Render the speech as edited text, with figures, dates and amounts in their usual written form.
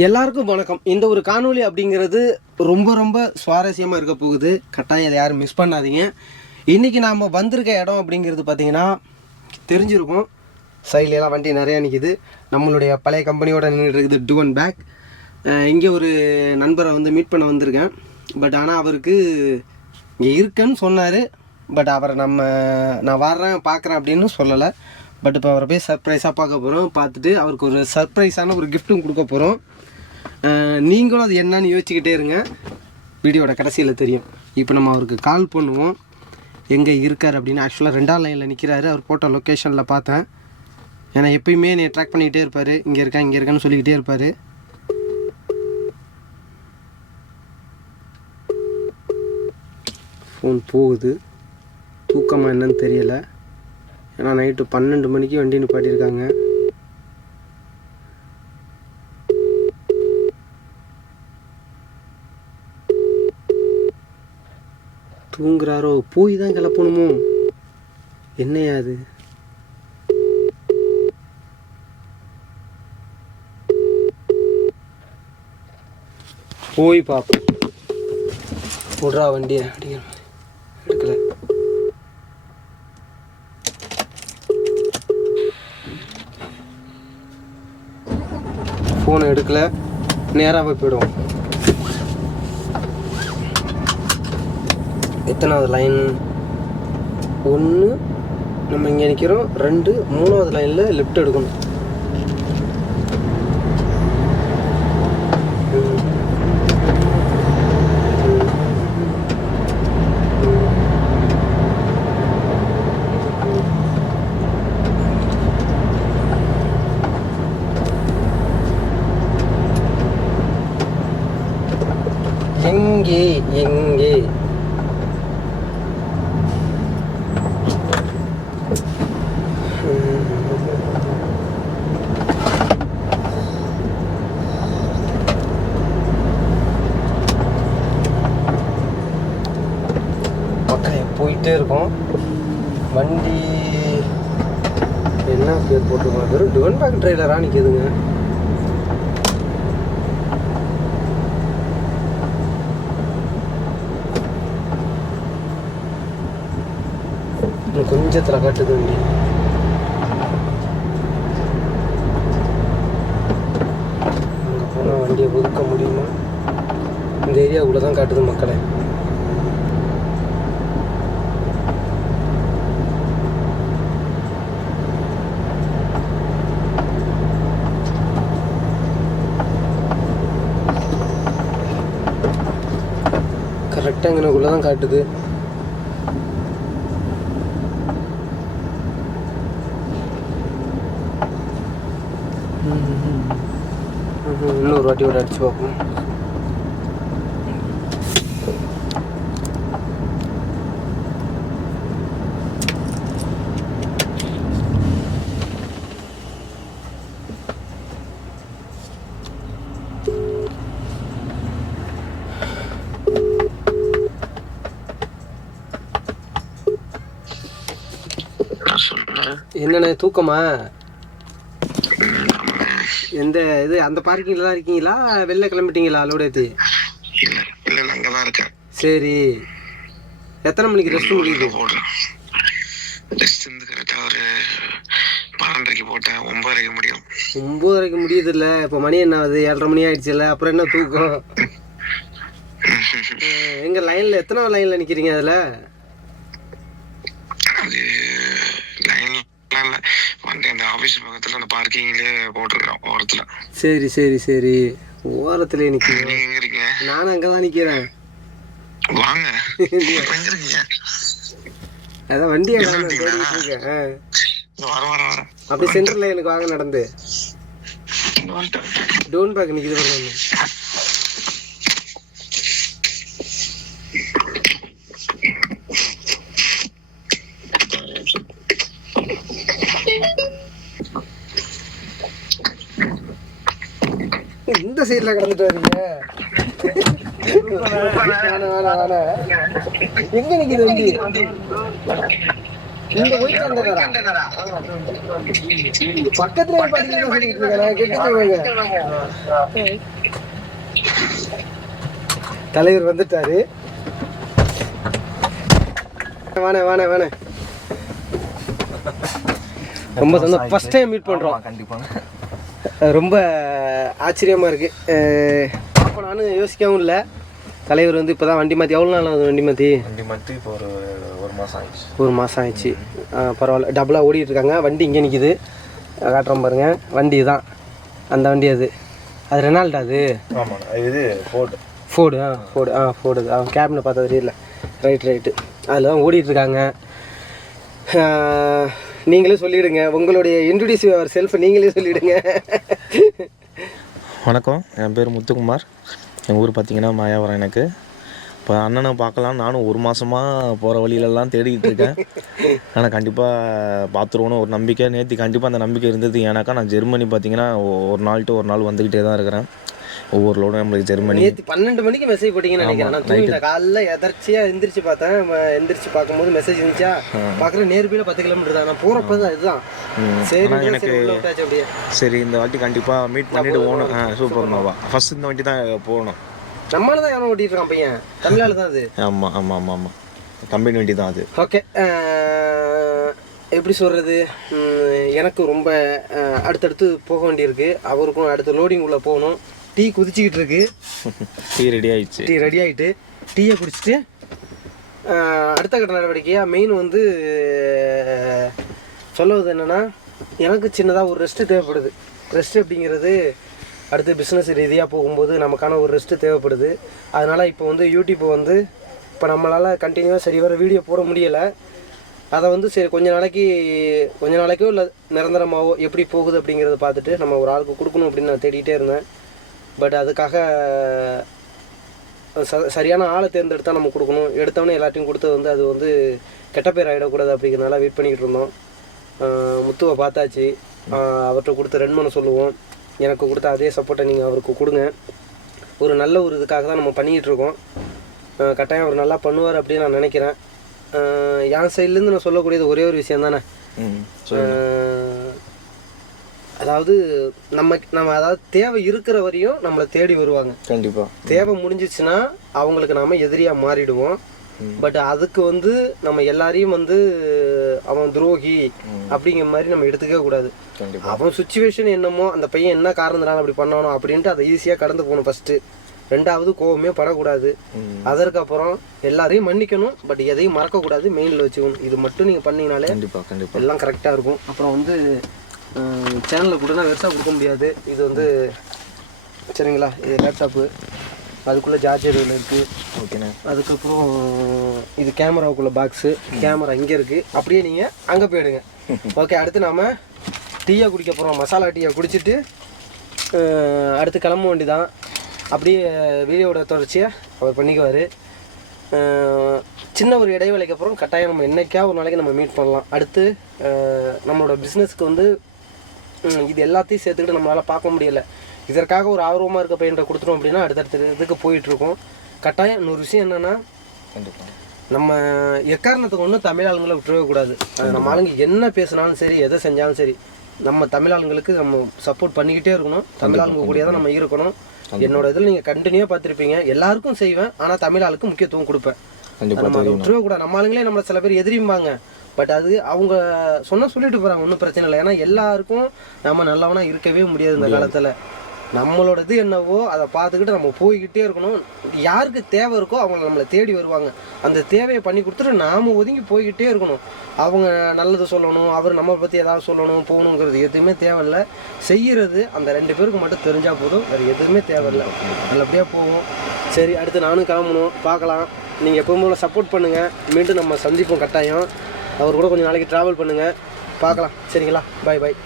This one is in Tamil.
எல்லாருக்கும் வணக்கம். இந்த ஒரு காணொளி அப்படிங்கிறது ரொம்ப ரொம்ப சுவாரஸ்யமாக இருக்க போகுது. கட்டாயம் அதை யாரும் மிஸ் பண்ணாதீங்க. இன்றைக்கி நாம் வந்திருக்க இடம் அப்படிங்கிறது பார்த்திங்கன்னா தெரிஞ்சிருக்கும். சைட்லலாம் வண்டி நிறையா நிற்கிது. நம்மளுடைய பழைய கம்பெனியோட நின்றுட்டு இருக்குது டுவன் பேக். இங்கே ஒரு நண்பரை வந்து மீட் பண்ண வந்திருக்கேன். பட் ஆனால் அவருக்கு இங்கே இருக்குன்னு சொன்னார். பட் அவரை நான் வர்றேன் பார்க்குறேன் அப்படின்னு சொல்லலை. பட் இப்போ அவரை போய் சர்ப்ரைஸாக பார்க்க போகிறோம். பார்த்துட்டு அவருக்கு ஒரு சர்ப்ரைஸான ஒரு கிஃப்ட்டும் கொடுக்க போகிறோம். நீங்களும் அது என்னன்னு யோசிச்சுக்கிட்டே இருங்க, வீடியோட கடைசியில் தெரியும். இப்போ நம்ம அவருக்கு கால் பண்ணுவோம், எங்கே இருக்கார் அப்படின்னு. ஆக்சுவலாக 2ஆம் லைனில் நிற்கிறாரு. அவர் போட்ட லொக்கேஷனில் பார்த்தேன். ஏன்னா எப்பயுமே என்னை ட்ராக் பண்ணிக்கிட்டே இருப்பார். இங்கே இருக்கான்னு சொல்லிக்கிட்டே இருப்பார். ஃபோன் போகுது. தூக்கமாக என்னன்னு தெரியலை. ஏன்னா நைட்டு 12 மணிக்கு வண்டி நிப்பாட்டியிருக்காங்க. தூங்குறாரோ? போய் தான் கிளப்பணுமோ? என்னையா அது? போய் பார்ப்போம். விட்றா வண்டியை அப்படிங்கிற மாதிரி. எடுக்கலை. ஃபோனை எடுக்கலை. நேராக போய்டுவோம். எத்தனாவது லைன்? 1 நம்ம இங்கே நிற்கிறோம். 2 3வது லைனில் லெஃப்ட் எடுக்கணும். எங்கே எங்கே? பக்கம் போயிட்டே இருக்கோம். வண்டி என்ன பேர் போட்டுருக்கோம்? வெறும் டுவன் பேக் ட்ரெய்லராக நிற்கிதுங்க. கொஞ்சத்தில் காட்டுது வண்டி. அங்கே போனால் வண்டியை ஒதுக்க முடியுமா? இந்த ஏரியாவுக்குள்ளே தான் காட்டுது மக்களை. கரெக்டாக இங்கனக்குள்ளே தான் காட்டுது. இன்னொரு வாட்டி ஒரு அடிச்சு பார்ப்போம். என்னண்ணே தூக்கமா? எந்த இது அந்த பார்க்கிங்ல தான் இருக்கீங்களா? வெளில கிளம்பிட்டீங்களா? லோடு ஏற்றி? இல்ல அங்க தான் இருக்கேன். சரி, எத்தனை மணிக்கு ரெஸ்ட் முடியுது? ரெஸ்ட் வந்து கரெக்டா ஒரு 12:30க்கு போட்டேன். 9:30க்கு முடியும். 9:30க்கு முடியுது இல்லை? இப்போ மணி என்ன ஆகுது? 7:30 மணி ஆயிடுச்சுல்ல. அப்புறம் என்ன தூக்கம்? எங்க லைன்ல எத்தனை லைன்ல நிக்கிறீங்க? அதுல அது லைன்ல வந்து அந்த ஆபீஸ் பக்கத்துல அந்த பார்க்கிங்லயே போட்டுருக்கோம் ஓரத்துல. சரி சரி சரி, ஓரத்துல நிக்கிறீங்க. நீங்க எங்க இருக்கீங்க? நானும் அங்கதான் நிக்கிறேன். வாங்க. எங்க இருக்கீங்க? அதான் வண்டி வர அப்படி சென்டர்ல எனக்கு வாங்க நடந்து டோன் பேக் நிக்குது பாருங்க. இந்த சைட்ல கடந்துட்டு வரீங்க. எங்க நிக்குது வண்டி? இந்த ஒயிட் கண்டனரா பக்கத்துல தலைவர் வந்துட்டாரு. வாணே ரொம்ப சந்தோஷம். ஃபர்ஸ்ட் டைம் மீட் பண்ணுறோம். கண்டிப்பாக ரொம்ப ஆச்சரியமாக இருக்குது. அப்போ நானும் யோசிக்கவும் இல்லை. தலைவர் வந்து இப்போ தான் வண்டி மாற்றி எவ்வளோ நாள் ஆகுது? வண்டி மாற்றி இப்போ ஒரு மாதம் ஆயிடுச்சு. ஒரு மாதம் ஆயிடுச்சு. பரவாயில்ல. டபுளாக ஓடிட்டுருக்காங்க. வண்டி இங்கே நிற்கிது, காட்டுறோம் பாருங்கள். வண்டி தான் அந்த வண்டி. அது ரெனால்டா? அது ஆமாம், இது ஃபோர்டு. ஃபோர்டு அவன் கேபினை பார்த்தா தெரியல. ரைட்டு அதில் தான் ஓடிட்டுருக்காங்க. நீங்களே சொல்லிவிடுங்க, உங்களுடைய இன்ட்ரடியூஸ் யுவர் செல்ஃப் நீங்களே சொல்லிவிடுங்க. வணக்கம், என் பேர் முத்துக்குமார். எங்கள் ஊர் பார்த்திங்கன்னா மாயாவரம். எனக்கு இப்போ அண்ணனை பார்க்கலாம் நானும் ஒரு மாதமாக போகிற வழியிலலாம் தேடிக்கிட்டு இருக்கேன். ஆனால் கண்டிப்பாக பார்த்துருவோன்னு ஒரு நம்பிக்கை. நேற்று கண்டிப்பாக அந்த நம்பிக்கை இருந்தது. ஏன்னாக்கா நான் ஜெர்மனி பார்த்திங்கன்னா ஒரு நாள் டு ஒரு நாள் வந்துக்கிட்டே தான் இருக்கிறேன். ஒவ்வொரு லோடும் நம்மளுக்கு ஜெர்மனி. நேற்று 12 மணிக்கு மெசேஜ் போட்டிங்கன்னு நினைக்கிறேன். நான் தூங்கிட்டேன். காலைல எதர்ச்சியாக எந்திரிச்சு பார்த்தேன். எந்திரிச்சு பார்க்கும்போது மெசேஜ் இருந்துச்சா, பார்க்குற நேர்பியில் 10 கிலோமீட்டர் தான். நான் போகிறப்ப தான் இதுதான். சரி, எனக்கு அப்படியே சரி இந்த வாட்டி கண்டிப்பாக மீட் பண்ணிட்டு போகணும். சூப்பர் நோவா. ஃபர்ஸ்ட் இந்த வாட்டி தான் போகணும். நம்மளால தான் யாரும் ஓட்டிட்டு இருக்கான் பையன். தமிழால தான் அது. ஆமாம் கம்பெனி வண்டி தான் அது. ஓகே, எப்படி சொல்கிறது, எனக்கு ரொம்ப அடுத்தடுத்து போக வேண்டியிருக்கு. அவருக்கும் அடுத்த லோடிங் உள்ளே போகணும். டீ குதிச்சிக்கிட்டு இருக்கு. டீ ரெடி ஆகிட்டு டீயை குடிச்சிட்டு அடுத்த கட்ட நடவடிக்கையாக மெயின் வந்து சொல்லுவது என்னென்னா, எனக்கு சின்னதாக ஒரு ரெஸ்ட்டு தேவைப்படுது. ரெஸ்ட் அப்படிங்கிறது அடுத்து பிஸ்னஸ் ரீதியாக போகும்போது நமக்கான ஒரு ரெஸ்ட்டு தேவைப்படுது. அதனால் இப்போ வந்து யூடியூப் வந்து இப்போ நம்மளால் கண்டினியூவாக சரி வர வீடியோ போட முடியலை. அதை வந்து சரி கொஞ்ச நாளைக்கோ இல்லை நிரந்தரமாகவோ எப்படி போகுது அப்படிங்கிறத பார்த்துட்டு நம்ம ஒரு ஆளுக்கு கொடுக்கணும் அப்படின்னு நான் தேடிகிட்டே இருந்தேன். பட் அதுக்காக சரியான ஆளை தேர்ந்தெடுத்தால் நம்ம கொடுக்கணும். எடுத்தவொடனே எல்லாத்தையும் கொடுத்தது வந்து அது வந்து கெட்ட பேர் ஆகிடக்கூடாது அப்படிங்கிறனால வெயிட் பண்ணிக்கிட்டு இருந்தோம். முத்துவை பார்த்தாச்சு. அவர்கிட்ட கொடுத்து ரன் பண்ண சொல்லுவோம். எனக்கு கொடுத்த அதே சப்போர்ட்டை நீங்கள் அவருக்கு கொடுங்க. ஒரு நல்ல ஒரு இதுக்காக தான் நம்ம பண்ணிக்கிட்டு இருக்கோம். கட்டாயம் அவர் நல்லா பண்ணுவார் அப்படின்னு நான் நினைக்கிறேன். என் சைட்லேருந்து நான் சொல்லக்கூடியது ஒரே ஒரு விஷயம் தானே. அதாவது நம்ம அதாவது தேவை இருக்கிற வரையும் நம்மளை தேடி வருவாங்க. கண்டிப்பாக தேவை முடிஞ்சிச்சுன்னா அவங்களுக்கு நாம் எதிரியாக மாறிடுவோம். பட் அதுக்கு வந்து நம்ம எல்லாரையும் வந்து அவன் துரோகி அப்படிங்கிற மாதிரி நம்ம எடுத்துக்க கூடாது. அவன் சுச்சுவேஷன் என்னமோ, அந்த பையன் என்ன காரணத்தினால அப்படி பண்ணானோ அப்படின்ட்டு அதை ஈஸியாக கடந்து போகணும் ஃபஸ்ட்டு. ரெண்டாவது கோவமே படக்கூடாது. அதற்கப்புறம் எல்லாரையும் மன்னிக்கணும். பட் எதையும் மறக்கக்கூடாது, மெயினில் வச்சுக்கணும். இது மட்டும் நீங்கள் பண்ணிங்கனாலே கண்டிப்பாக எல்லாம் கரெக்டாக இருக்கும். அப்புறம் வந்து சேனலில் கொடுனா வெறுசாக கொடுக்க முடியாது. இது வந்து சரிங்களா, இது லேப்டாப்பு, அதுக்குள்ளே சார்ஜர் இருக்குது. ஓகேண்ணா. அதுக்கப்புறம் இது கேமராவுக்குள்ளே பாக்ஸு. கேமரா இங்கே இருக்குது. அப்படியே நீங்கள் அங்கே போயிடுங்க. ஓகே, அடுத்து நாம் டீயை குடிக்க போகிறோம். மசாலா டீயை குடிச்சிட்டு அடுத்து கிளம்ப வேண்டி தான். அப்படியே வீடியோட தொடர்ச்சியை அவர் பண்ணிக்குவார். சின்ன ஒரு இடைவேளைக்கு அப்புறம் கட்டாயம் நம்ம என்றைக்கா ஒரு நாளைக்கு நம்ம மீட் பண்ணலாம். அடுத்து நம்மளோட பிஸ்னஸ்க்கு வந்து இது எல்லாத்தையும் சேர்த்துக்கிட்டு நம்மளால் பார்க்க முடியலை. இதற்காக ஒரு ஆர்வமாக இருக்க பையன்கிட்ட கொடுத்துட்டோம் அப்படின்னா அடுத்தடுத்த இதுக்கு போயிட்டுருக்கோம். கட்டாயம் இன்னொரு விஷயம் என்னென்னா, நம்ம எக்காரணத்துக்கு ஒன்றும் தமிழ் ஆளுங்களை விட்டுறவே கூடாது. நம்ம ஆளுங்க என்ன பேசினாலும் சரி, எதை செஞ்சாலும் சரி, நம்ம தமிழ் ஆளுங்களுக்கு நம்ம சப்போர்ட் பண்ணிக்கிட்டே இருக்கணும். தமிழ் ஆளுங்க கூடிய தான் நம்ம இருக்கணும். என்னோட இதில் நீங்கள் கண்டினியூவாக பார்த்துருப்பீங்க. எல்லாருக்கும் செய்வேன், ஆனால் தமிழ் ஆளுக்கு முக்கியத்துவம் கொடுப்பேன். நம்ம அதை விட்டுறவே கூடாது. நம்ம ஆளுங்களே நம்மளை சில பேர் எதிரிம்பாங்க. பட் அது அவங்க சொல்லிட்டு போகிறாங்க, ஒன்றும் பிரச்சனை இல்லை. ஏன்னா எல்லாருக்கும் நம்ம நல்லவனா இருக்கவே முடியாது இந்த காலத்தில். நம்மளோட இது என்னவோ அதை பார்த்துக்கிட்டு நம்ம போய்கிட்டே இருக்கணும். யாருக்கு தேவை இருக்கோ அவங்க நம்மளை தேடி வருவாங்க. அந்த தேவையை பண்ணி கொடுத்துட்டு நாம் ஒதுங்கி போய்கிட்டே இருக்கணும். அவங்க நல்லது சொல்லணும், அவர் நம்மளை பற்றி ஏதாவது சொல்லணும், போகணுங்கிறது எதுவுமே தேவையில்லை. செய்கிறது அந்த 2 பேருக்கு மட்டும் தெரிஞ்சால் போதும், வேறு எதுவுமே தேவையில்லை. நல்லபடியாக போவோம். சரி, அடுத்து நானும் கிளம்பணும். பார்க்கலாம். நீங்கள் எப்பவும் போல சப்போர்ட் பண்ணுங்கள். மீண்டும் நம்ம சந்திப்போம் கட்டாயம். அவர் கூட கொஞ்சம் நாளைக்கு ட்ராவல் பண்ணுங்கள். பார்க்கலாம். சரிங்களா? பாய்.